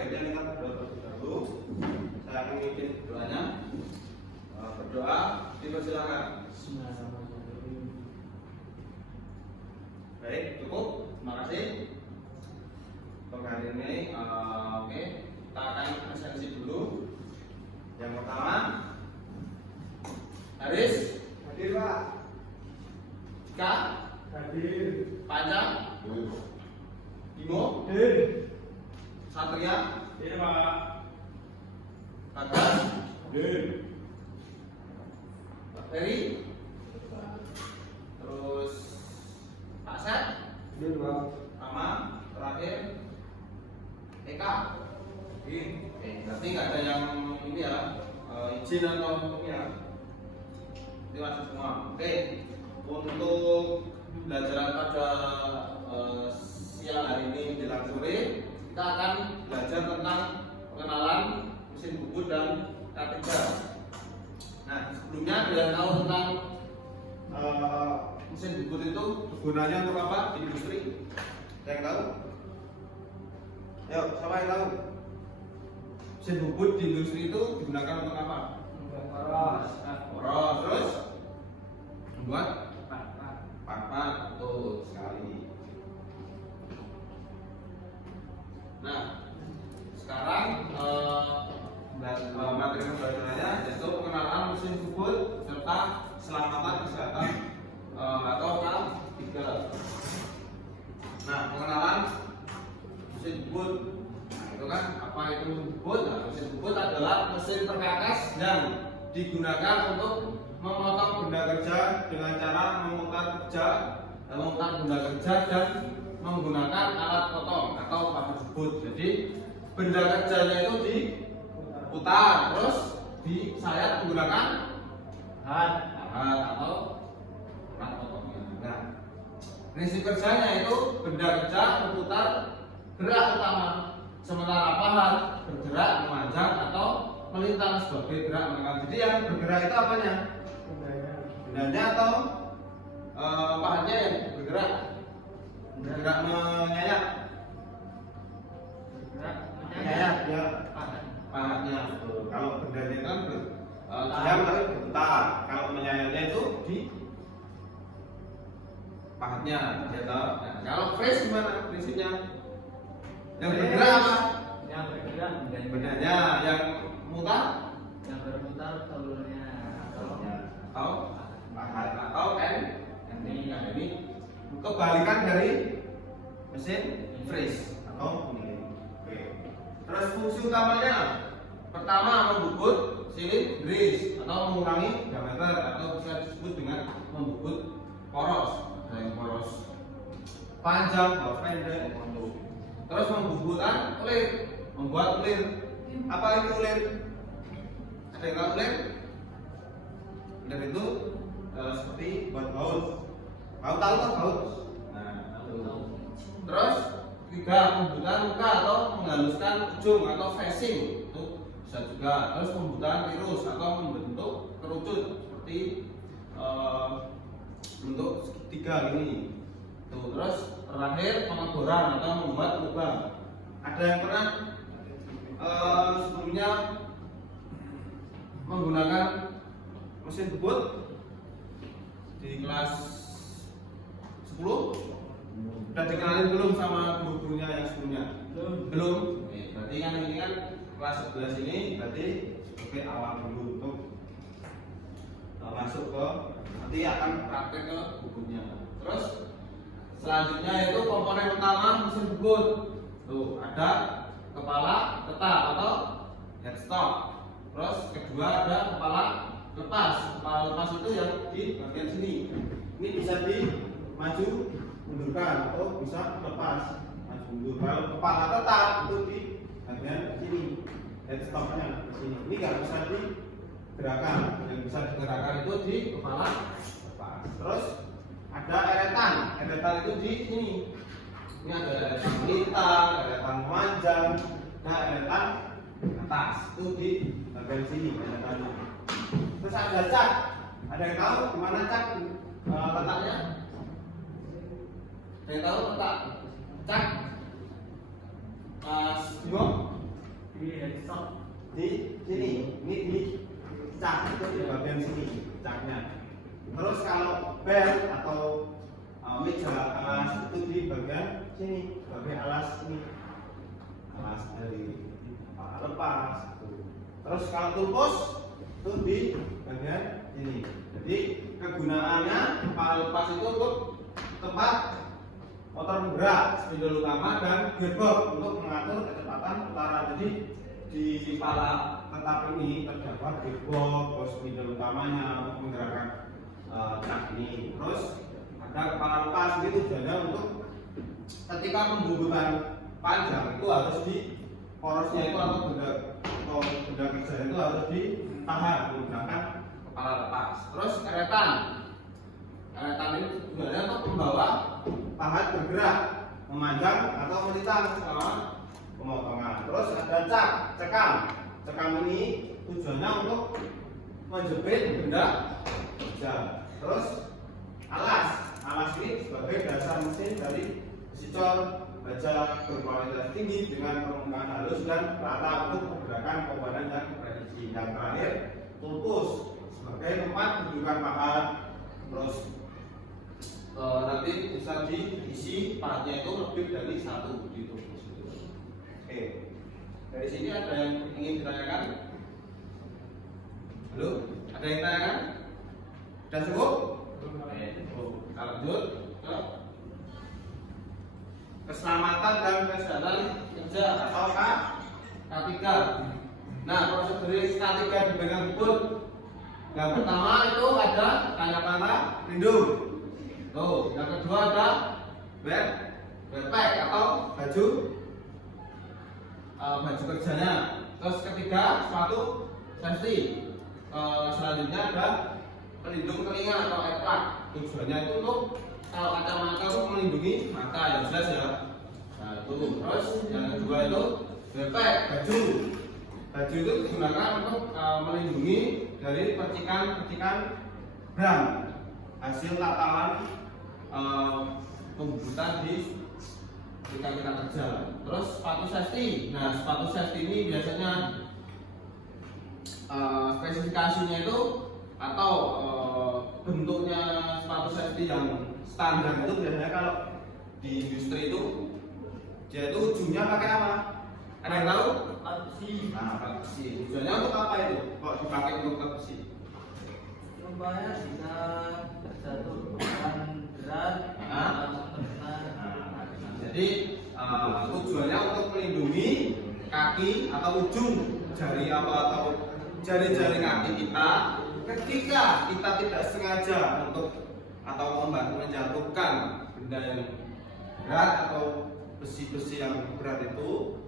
baiknya kita berdoa terlebih dahulu. Saya memimpin doanya. Berdoa, dipersilakan. Baik, cukup. Terima kasih. Untuk hari ini, oke, kita akan presensi dulu. Yang pertama, Haris. Hadir, Pak. Cika. Hadir. Panjang. Bimo. Hadir. Satria. Hadir, Pak. Bagas. Hadir. Pak Ferry. Terus Pak Seth. Hadir, Pak. Rama. Terakhir Eka. Oke, berarti nggak ada yang ini ya, izin atau ini ya. Ini masuk semua. Oke, untuk pembelajaran pada siang hari ini menjelang sore, kita akan belajar tentang pengenalan mesin bubut dan K3. Nah, sebelumnya kalian tahu tentang mesin bubut itu gunanya untuk apa di industri? Ada yang tahu? Ayo, siapa yang tahu? Mesin bubut di industri itu digunakan untuk apa? Poros, terus membuat part-part, betul sekali. Nah, sekarang materi pembelajarannya yaitu pengenalan mesin bubut serta keselamatan kesehatan atau K3. Nah, pengenalan mesin bubut. Nah, itu kan apa itu mesin bubut? Nah, mesin bubut adalah mesin perkakas yang digunakan untuk memotong benda kerja dengan cara memutar benda kerja dan menggunakan alat potong atau paku jebut. Jadi benda kerjanya itu diputar terus disayat menggunakan alat atau alat potongnya. Nah, prinsip kerjanya itu benda kerja berputar gerak utama, sementara pahat bergerak memanjang atau melintang sebagai gerak menengah. Jadi yang bergerak itu apanya? Bendanya atau pahatnya yang bergerak? Bergerak menyayat. Menyayat ya. Pahatnya. Kalau bendanya kan diam tapi berputar. Kalau menyayatnya itu di pahatnya. Ya toh. Nah, kalau fresh gimana prinsipnya? Yang bergerak apa? Yang bergerak bendanya yang mutar, yang berputar telurnya atau pahat atau ini kebalikan dari mesin freeze atau penggiling. Oke. Terus fungsi utamanya pertama membubut silin grease atau mengurangi diameter atau bisa disebut dengan membubut poros. Ada yang poros panjang, poros pendek, terus membubutkan ulir, membuat ulir. Apa itu ulir? Ada yang tahu ulir? Ulir itu seperti buat baut. Tahu kan baut? Nah, terus juga pembuatan muka atau menghaluskan ujung atau facing itu bisa juga. Terus pembuatan tirus atau membentuk kerucut seperti bentuk segitiga ini. Tuh, terus terakhir pengeboran atau membuat lubang. Ada yang pernah sebelumnya menggunakan mesin bubut di kelas 10? Udah dikenalin belum sama guru-gurunya yang sebelumnya? Belum. Berarti kan ini kan kelas 11 ini berarti sebagai awal dulu untuk masuk ke nanti akan praktek ke bukunya. Terus selanjutnya itu komponen utama mesin bubut. Tuh ada kepala tetap atau headstock. Terus kedua ada kepala lepas. Kepala lepas itu yang di bagian sini. Ini bisa dimaju mundurkan atau bisa lepas maju mundur. Kalau kepala tetap itu di bagian sini. Headstocknya di sini. Ini nggak bisa digerakkan. Yang bisa digerakkan itu di kepala lepas. Terus ada eretan. Eretan itu di sini. Ini ada eretan melintang, eretan memanjang, ada eretan atas itu di bagian sini eretannya. Terus ada cat. Ada yang tahu di mana cat letaknya? Ada yang tahu letak cat? Mas Bimo? Di headstock. Di sini, ini di cak itu di bagian sini caknya. Terus kalau bel atau meja alas itu di bagian sini, bagian alas ini, alas dari lepas. Terus kalau tulpus itu di bagian sini. Jadi kegunaannya kepala lepas itu untuk tempat motor bergerak, spidol utama dan gearbox untuk mengatur kecepatan putaran. Jadi di kepala tetap ini terdapat gearbox, terus spidol utamanya untuk menggerakkan cak ini. Terus ada kepala lepas, ini tujuannya untuk ketika pembubutan panjang itu harus di porosnya itu atau benda kerja itu harus ditahan menggunakan kepala lepas. Terus eretan ini tujuannya untuk membawa pahat bergerak, memanjang atau melintang selama pemotongan. Terus ada cekam ini tujuannya untuk menjepit benda kerja. Terus alas ini sebagai dasar mesin dari sicor baja berkualitas tinggi dengan permukaan halus dan rata untuk pergerakan komponen dan presisi. Yang terakhir tulpus sebagai tempat rujukan pahat. Terus nanti bisa diisi pahatnya itu lebih dari satu di tulpus itu. Oke, dari sini ada yang ingin ditanyakan? Halo, ada yang tanyakan? Sudah cukup? Kalau lanjut ke keselamatan dan kesehatan kerja atau K3. Nah, prosedur K3 di bagian bubut. Yang pertama itu ada kacamata pelindung. Tuh, yang kedua ada backpack atau baju kerjanya. Terus ketiga sepatu safety. Selanjutnya ada pelindung telinga atau earplug. Tujuannya itu untuk kalau kacamata itu melindungi mata, yang jelas ya. Nah itu. Terus yang kedua itu backpack, baju itu digunakan untuk melindungi dari percikan-percikan gram hasil latalan pembubutan di ketika kita kerja. Terus sepatu safety. Nah sepatu safety ini biasanya spesifikasinya itu atau bentuknya sepatu safety yang standar itu biasanya kalau di industri itu dia itu ujungnya pakai apa? Ada yang tahu? Besi. Nah, besi. Tujuannya untuk apa itu? Kok dipakai untuk besi? Supaya bisa terjatuh bukan berat, jadi tujuannya untuk melindungi kaki atau ujung jari atau jari-jari kaki kita ketika kita tidak sengaja untuk atau membantu menjatuhkan benda yang berat atau besi-besi yang berat itu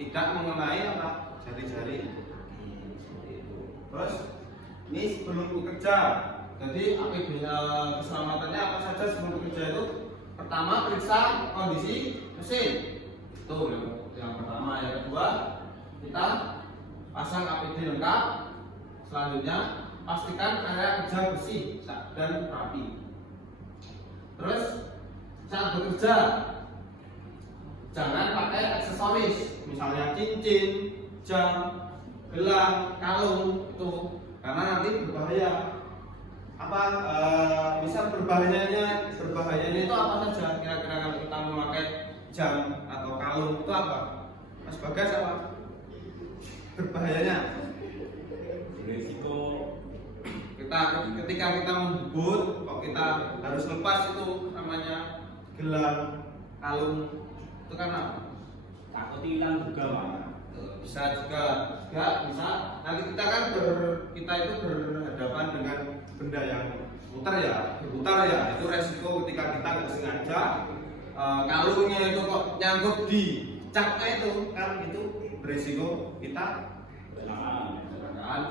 tidak mengenai apa jari-jari seperti itu. Terus ini sebelum bekerja, jadi keselamatannya apa saja sebelum bekerja itu? Pertama periksa kondisi mesin, itu yang pertama. Yang kedua kita pasang APD lengkap. Selanjutnya pastikan area kerja bersih dan rapi. Terus saat bekerja jangan pakai aksesoris, misalnya cincin, jam, gelang, kalung itu, karena nanti berbahaya. Apa misal berbahayanya itu apa saja? Kira-kira kalau kita memakai jam atau kalung itu apa? Mas Bagas apa? Berbahayanya? Risiko ketika kita membubut, kok kita harus lepas itu namanya gelang, kalung itu kan apa? takut hilang juga Pak. Bisa juga bisa. Nanti kita kan kita itu berhadapan dengan benda yang berputar ya. Itu resiko ketika kita nggak sengaja kalungnya itu kok nyangkut di caknya itu kan itu beresiko kita kecelakaan.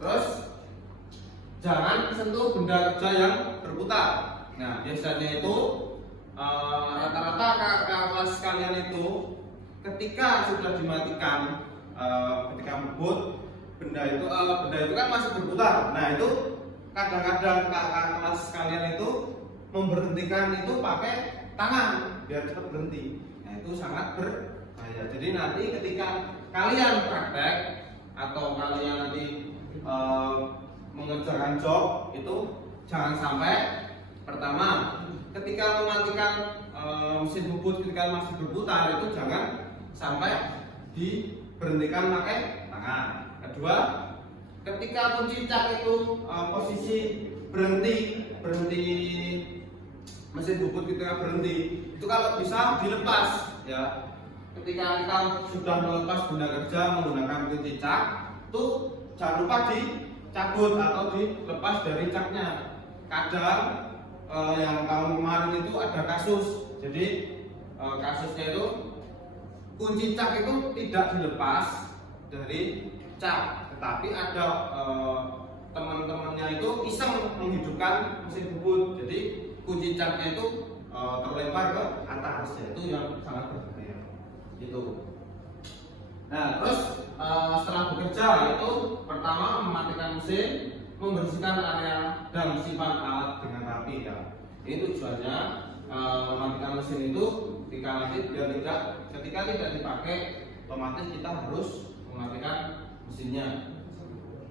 Terus jangan sentuh benda kerja yang berputar. Nah biasanya itu rata-rata kakak kelas kalian itu ketika sudah dimatikan ketika bubut benda itu kan masih berputar. Nah itu kadang-kadang kakak kelas kalian itu memberhentikan itu pakai tangan biar cepat berhenti. Nah itu sangat Nah, ya, jadi nanti ketika kalian praktek atau kalian nanti mengerjakan job itu jangan sampai pertama ketika mematikan mesin bubut ketika masih berputar itu jangan sampai diberhentikan pakai tangan. Kedua, ketika kunci cak itu posisi berhenti mesin bubut ketika berhenti itu kalau bisa dilepas ya. Ketika kita sudah melepas benda kerja menggunakan kunci cak itu jangan lupa dicabut atau dilepas dari caknya. Kadang yang tahun kemarin itu ada kasus, jadi kasusnya itu kunci cak itu tidak dilepas dari cak, tetapi ada teman-temannya itu iseng menghidupkan mesin bubut, jadi kunci caknya itu terlempar ke atas, itu yang sangat berbahaya. Itu. Nah, terus setelah bekerja itu pertama mematikan mesin, membersihkan area dan simpan alat dengan rapi ya. Ini tujuannya mematikan mesin itu ketika tidak dipakai otomatis kita harus mematikan mesinnya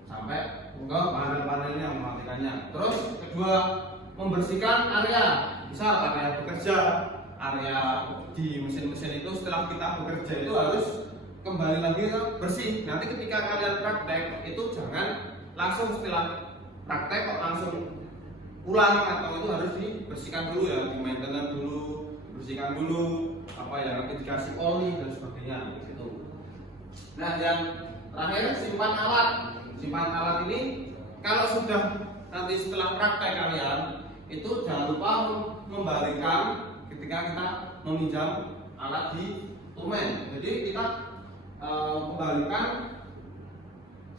sampai ke panel-panelnya mematikannya. Terus kedua membersihkan area, misal area bekerja, area di mesin-mesin itu setelah kita bekerja itu harus kembali lagi bersih. Nanti ketika kalian praktek itu jangan langsung setelah praktek kok langsung pulang atau itu harus dibersihkan dulu ya, di maintenance dulu, bersihkan dulu apa ya, nanti dikasih oli dan sebagainya gitu. Nah, yang terakhir simpan alat. Simpan alat ini kalau sudah nanti setelah praktek kalian itu jangan lupa membalikkan ketika kita meminjam alat di tumen. Jadi kita kembalikan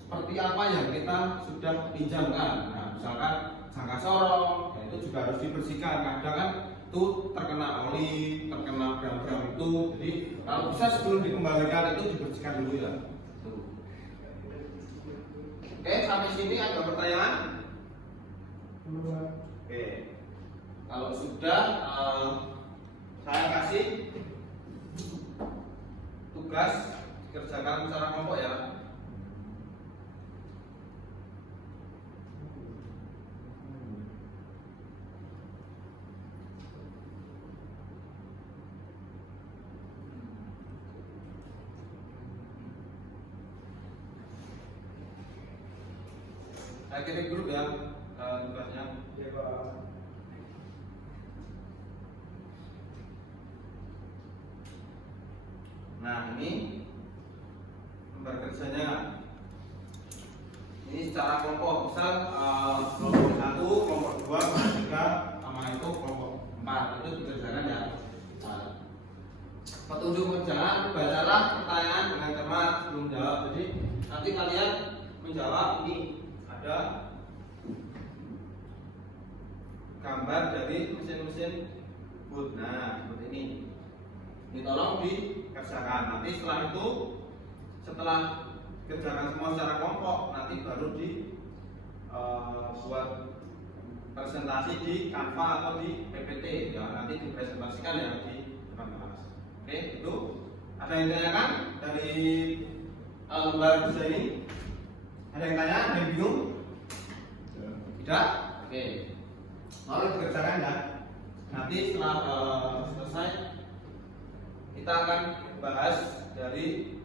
seperti apa yang kita sudah pinjamkan. Nah, misalkan jangka sorong, ya itu juga harus dibersihkan. Kadang kan itu terkena oli, terkena gram-gram itu. Jadi kalau bisa sebelum dikembalikan itu dibersihkan dulu ya. Tuh. Oke, sampai sini ada pertanyaan? Oke. Kalau sudah, saya kasih tugas kerjakan secara kelompok ya. Saya kirim grup ya tugasnya. Nah, ini lembar kerjanya. Ini secara kelompok, misal kelompok 1, kelompok 2, kelompok 3, sama itu kelompok 4 itu dikerjakan ya. Nah, petunjuk kerjaan, bacalah pertanyaan dengan cermat sebelum jawab. Jadi nanti kalian menjawab ini ada gambar dari mesin-mesin bubut. Nah, seperti ini. Ini tolong dikerjakan. Nanti setelah kerjakan semua secara kelompok, nanti baru buat presentasi di Canva atau di PPT. Ya, nanti dipresentasikan ya di depan kelas. Oke, itu ada yang ditanyakan dari lembar kerja ini? Ada yang tanya? Ada yang bingung? Tidak? Oke. Lalu dikerjakan ya. Nanti setelah selesai kita akan bahas dari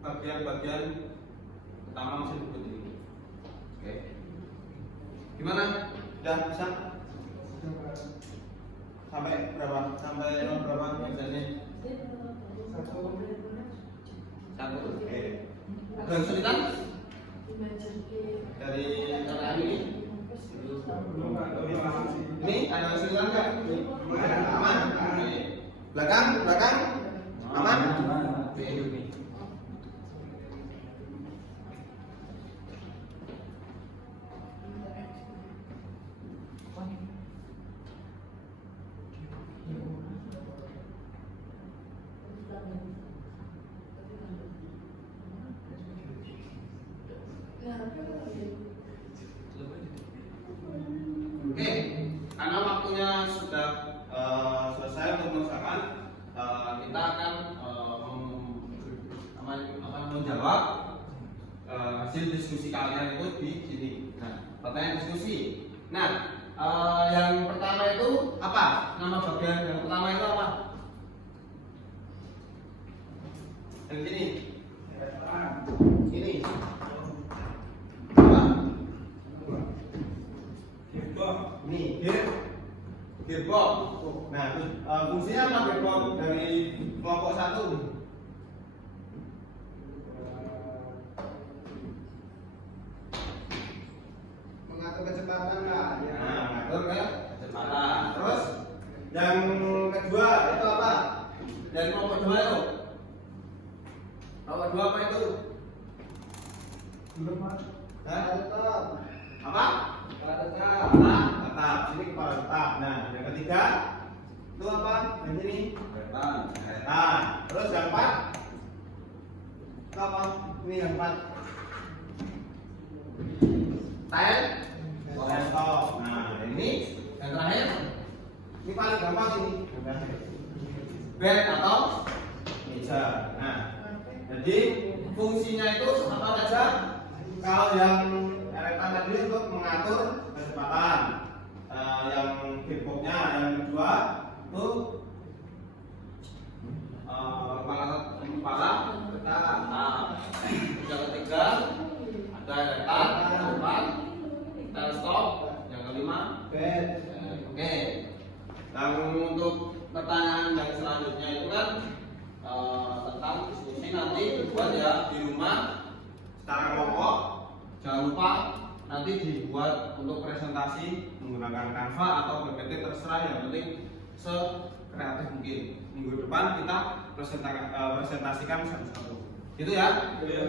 bagian-bagian utama mesin bubut ini. Oke. Gimana? Sudah bisa? Sampai berapa? Sampai berapa kerjanya? Satu. Oke. Ada yang kesulitan? Dari cara ini? Ini ada kesulitan nggak? Aman? Oke. Belakang? Aman? Oke. Oke, karena waktunya sudah selesai untuk mengerjakan, kita akan menjawab hasil diskusi kalian itu di sini. Nah, pertanyaan diskusi. Nah, yang pertama itu apa? Nama bagian yang pertama itu apa? Yang sini. Ini. Apa? Ini gearbox. Nah, fungsinya apa gearbox dari kelompok 1? Mengatur kecepatan lah. Ya. Nah, mengatur kecepatan. Terus yang kedua itu apa? Dari kelompok 2 itu. Kelompok 2 apa itu? Hah? Tetap. Apa? Tetap. Tetap. Sini kepala tetap. Nah, yang ketiga itu apa? Yang ini kereta. Terus yang 4 itu apa? Ini yang 4. Tail. Stop. Nah, ini yang terakhir. Ini paling gampang ini. Bed atau meja. Nah, jadi fungsinya itu apa saja? Kalau yang eretan tadi untuk mengatur kecepatan, yang gearboxnya yang kedua itu kepala kita. Yang ketiga ada eretan, yang keempat tail stop, yang kelima Bed. Oke. Dan untuk pertanyaan yang selanjutnya itu kan tentang diskusi nanti dibuat ya di rumah secara kelompok. Jangan lupa nanti dibuat untuk presentasi menggunakan Canva atau PPT terserah, yang penting sekreatif mungkin. Minggu depan kita presentasikan satu-satu. Gitu ya? Oke.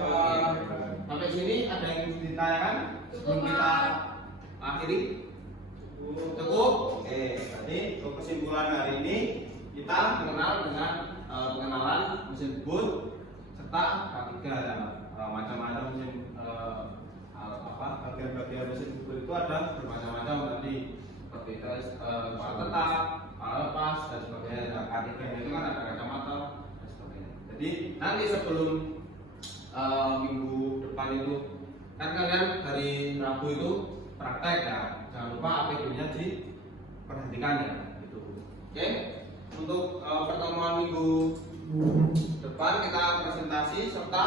Sampai sini ada yang ditanyakan sebelum kita akhiri? Cukup? Oke, jadi untuk kesimpulan hari ini kita mengenal dengan pengenalan mesin boot serta K3 ya. Macam-macam mesin bagian-bagian mesin boot itu ada bermacam-macam tadi, seperti kepala tetap, kepala lepas dan sebagainya. Nah, K3 itu kan ada kacamata dan sebagainya. Jadi nanti sebelum minggu depan itu kan kalian hari Rabu itu praktek ya. Jangan lupa APD-nya diperhatikan ya. Gitu. Oke. Untuk pertemuan minggu depan kita presentasi serta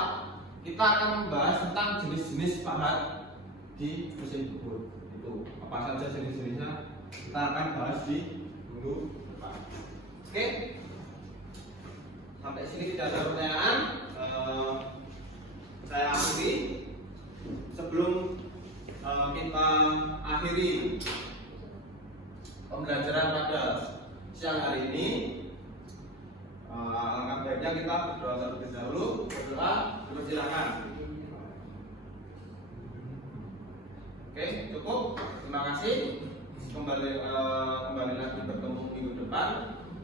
kita akan membahas tentang jenis-jenis pahat di mesin boot. Itu apa saja jenis-jenisnya kita akan bahas di minggu depan. Oke. Sampai sini tidak ada pertanyaan. Saya akhiri. Sebelum kita akhiri pembelajaran pada siang hari ini, alangkah baiknya kita berdoa terlebih dahulu. Berdoa, silakan. Oke, cukup. Terima kasih. Kembali lagi bertemu minggu depan.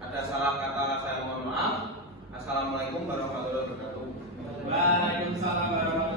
Ada salah kata saya mohon maaf. Assalamualaikum warahmatullahi wabarakatuh. Waalaikumsalam warahmatullahi wabarakatuh.